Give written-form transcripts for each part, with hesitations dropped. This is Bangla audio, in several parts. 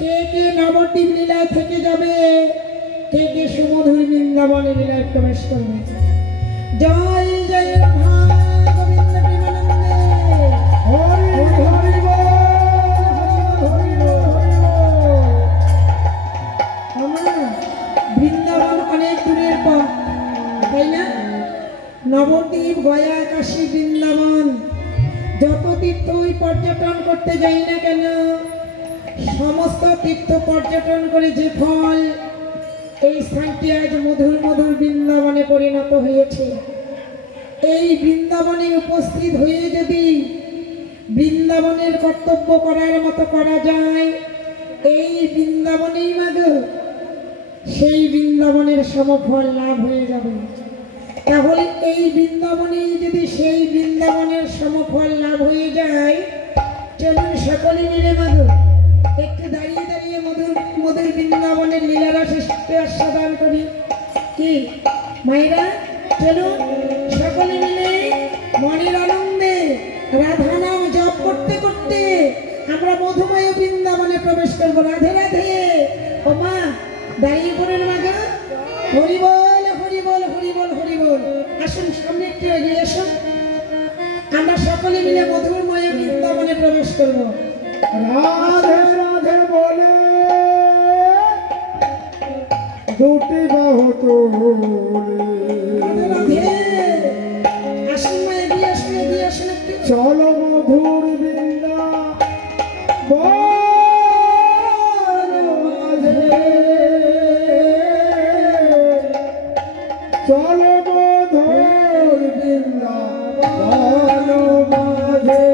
কে কে নবদ্বীপ লীলায় থেকে যাবে, কে কে সুমধুর বৃন্দাবন বৃন্দাবনে লীলায় প্রবেশ করবে। জয় জয় রাধা গোবিন্দ প্রেমানন্দে। হরি হরি বল, হরি হরি বল। আমরা বৃন্দাবন অনেক দূরের পথ, তাই না? নবদ্বীপ, গয়া, কাশী, বৃন্দাবন যত তীর্থই পর্যটন করতে যাই না কেন, সমস্ত তীর্থ পর্যটন করে যে ফল, এই স্থানটি আজ মধুর মধুর বৃন্দাবনে পরিণত হয়েছে। এই বৃন্দাবনে উপস্থিত হয়ে যদি বৃন্দাবনের কর্তব্য করার মতো করা যায়, এই বৃন্দাবনেই মাগো সেই বৃন্দাবনের সমফল লাভ হয়ে যাবে। তাহলে এই বৃন্দাবনেই যদি সেই বৃন্দাবনের সমফল লাভ হয়ে যায়, চলুন সকলে মিলে মাগো একটু দাঁড়িয়ে দাঁড়িয়ে মধুর মধুর বৃন্দাবনের লীলারসে আস্বাদন করি। কি মায়েরা, চলুন সকলে মিলে মনের আনন্দে রাধা নাম জপ করতে করতে আমরা মধুময় বৃন্দাবনে প্রবেশ করবো। রাধে রাধে। ও মা, দাঁড়িয়ে পড়েন মাগো। হরি বল, হরি বল, হরি বল, হরি বল। আসুন সামনে একটু এগিয়ে আসুন, আমরা সকলে মিলে মধুময় বৃন্দাবনে প্রবেশ করবো। রাধে রাধে বলে দুটি বাহু তুলে, আসুন মা, এগিয়ে আসুন, এগিয়ে আসুন একটু। চলো মধুর বৃন্দাবন মাঝে, চলো মধুর বৃন্দাবন মাঝে।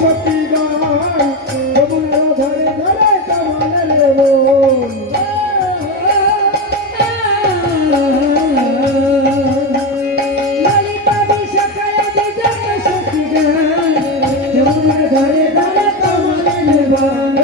সখী গান যমুনার ধারে ধারে কামানের মন ললিতা বিশাখায় দিজক সখী গান যমুনার ধারে ধারে কামানের মন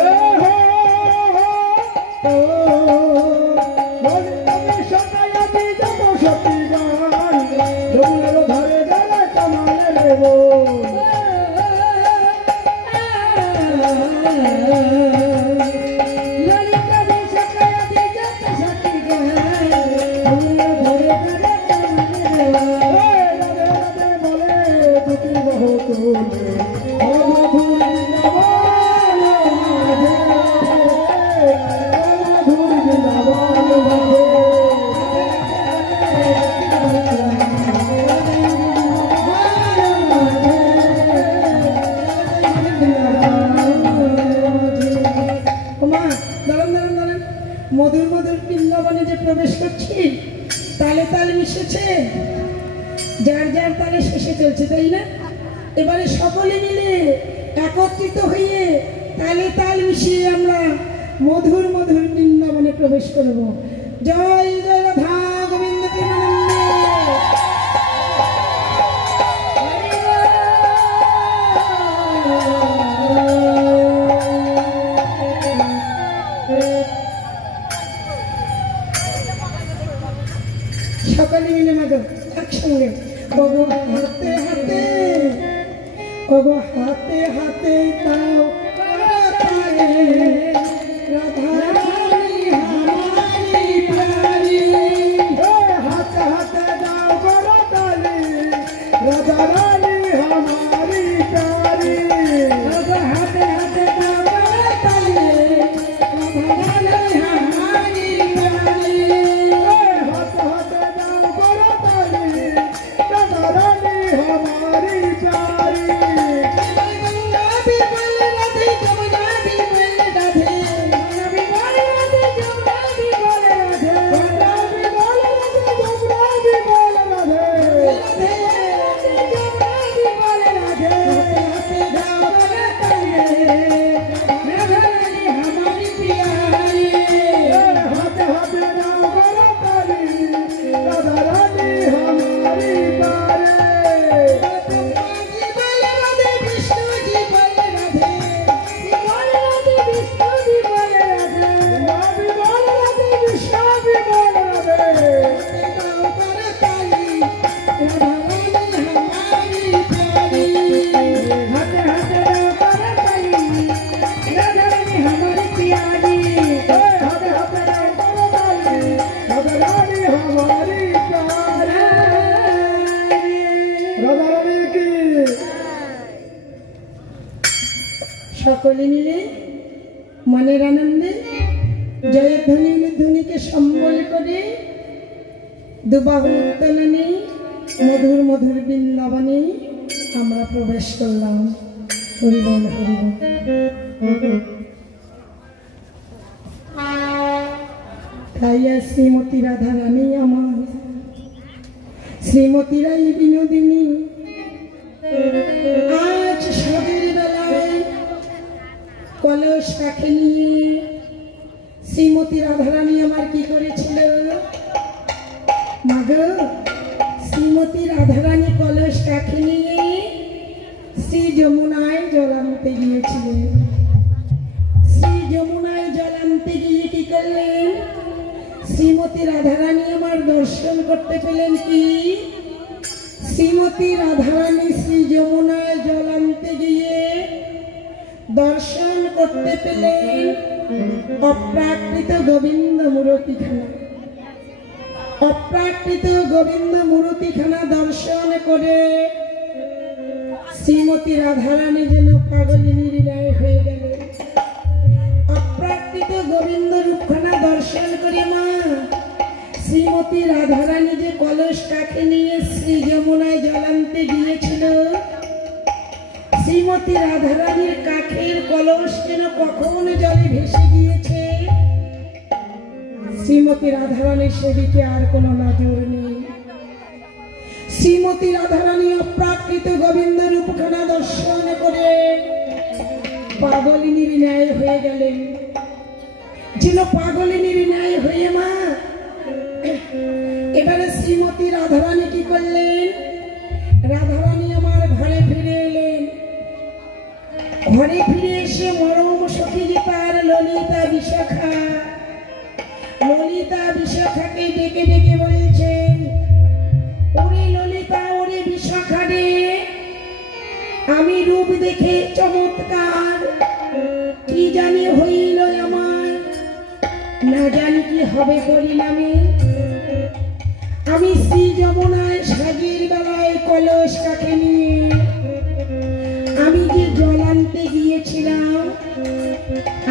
মধুর মধুর বৃন্দাবনে যে প্রবেশ করছি তালে তাল মিশেছে, যার যার তালে শেষে চলছে, তাই না? এবারে সকলে মিলে একত্রিত হয়ে তালে তাল মিশিয়ে আমরা মধুর মধুর বৃন্দাবনে প্রবেশ করব। জয় জয় রাধা গোবিন্দ প্রেমানন্দে। সকলে মিলে মাগো একসঙ্গে ওগো হাতে হাতে, ওগো হাতে হাতে তাও তারে রাধা রানী হামারি প্যারি, হাতে হাতে দাও করো তালি রাধা রানী হামারি প্যারি, ওগো হাতে হাতে তাও তালে রাধা রানী হামারি প্যারি, হাতে হাতে দাও করো তালি রাধা রানী হামারি প্যারি। গঙ্গা বিমল রাধে যমুনা বিমল রাধে, গঙ্গা বিমল রাধে যমুনা বিমল রাধে, গঙ্গা বিমল রাধে যমুনা বিমল রাধে, রাধে যমুনা বিমল রাধে, হাতে দাও তালে রাধা রানী हमारी प्यारी, হাতে হাতে দাও করো তালি রাধা রানী হামারি প্যারি। राधे विष्णु जी बोल राधे, बोल राधे विष्णु जी बोल राधे, বিমल রাধে কৃষ্ণ বিমল রাধে, दाओ पर काली राधा रानी हमारी प्यारी, हाथे हाथे दाओ पर काली राधा रानी हमारी प्यारी, হাতে হাতে দাও করো তালি রাধা রানী হামারি প্যারি। রাধা রানী কি সকলে মিলে মনের আনন্দে জয়ধ্বনি ধ্বনিকে সম্বল করে দুবাহু উত্তোলনে মধুর মধুর বৃন্দাবনে আমরা প্রবেশ করলাম। হরি বল হরি বল। তাই শ্রীমতী রাধা রানী আমার, শ্রীমতী রাই বিনোদিনী, আজ সবের বেলায় কলস কাকে নিয়ে শ্রীমতী রাধারানী আমার কি করেছিল মাগো? শ্রীমতী রাধারানী কলস কাকে নিয়ে শ্রী যমুনায় জল আনতে গিয়েছিলেন। শ্রী যমুনায় জল আনতে গিয়ে কি করলেন? শ্রীমতী রাধারানী আমার দর্শন করতে পেলেন কি? শ্রীমতী রাধারানী শ্রী যমুনায় জল আনতে গিয়ে দর্শন করতে পেলেন অপ্রাকৃত গোবিন্দ মূর্তিখানা। অপ্রাকৃত গোবিন্দ মূর্তিখানা দর্শন করে শ্রীমতী রাধারানী যেন পাগলিনীর ন্যায় হয়ে গেলেন। অপ্রাকৃত গোবিন্দ রূপখানা দর্শন করে মা শ্রীমতী রাধারানী যে কলস কাকে নিয়ে শ্রী যমুনায় জল আনতে গিয়েছিল, শ্রীমতী রাধারানীর কাঠের কলস যেন কখন জলে ভেসে গিয়েছে, শ্রীমতী রাধারানীর সেদিকে আর কোনো নজর নেই। শ্রীমতী রাধারানী অপ্রাকৃত গোবিন্দ রূপখানা দর্শন করে পাগলিনীর ন্যায় হয়ে গেলেন, যেন পাগলিনীর ন্যায় হয়ে মা এবারে শ্রীমতী রাধারানী কি করলেন? রাধারানী আমার ঘরে ফিরে এলেন। ঘরে ফিরে এসে মরম সখী যে তার ললিতা বিশাখাকে ডেকে ডেকে বলছেন, ওরে ললিতা, ওরে বিশাখা রে, আমি রূপ দেখে চমৎকার, কি জানি হইল আমার, না জানি কি হবে পরিণামে। আমি শ্রী যমুনায় সাজের বেলায় কলস কাকে নিয়ে আমি যে জল আনতে গিয়েছিলাম,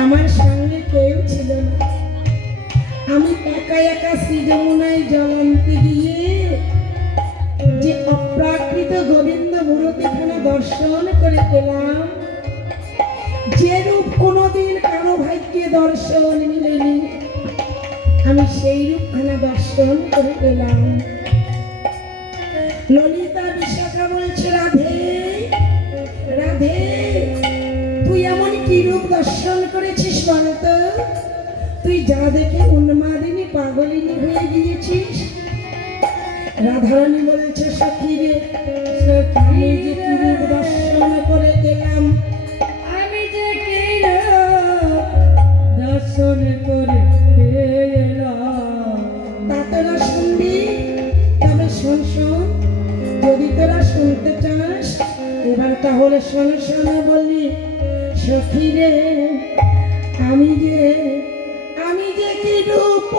আমার সঙ্গে কেউ ছিল না। আমি একা একা শ্রী যমুনায় জল আনতে গিয়ে যে অপ্রাকৃত গোবিন্দ মূর্তিখানা দর্শন করে পেলাম, যে রূপ কোনোদিন কারো ভাগ্যে দর্শন মিলেনি, আমি সেই রূপখানা দর্শন করে পেলাম। ললিতা বিশাখা বলছে, রাধে রাধে, তুই এমন কি রূপ দর্শন করেছিস বলতো? তুই যা দেখে উন্মাদিনী পাগলিনী হয়ে গিয়েছিস। রাধারানী বলছে, সখী রে, আমি যে কি রূপ দর্শন করে গেলাম, আমি যে কি রূপ দর্শন করে এলাম, তা তোরা শুনবি? তবে শোন শোন, যদি তোরা শুনতে চাস এবার তাহলে শোন শোন বলি। সখী রে, আমি যে কি রূপ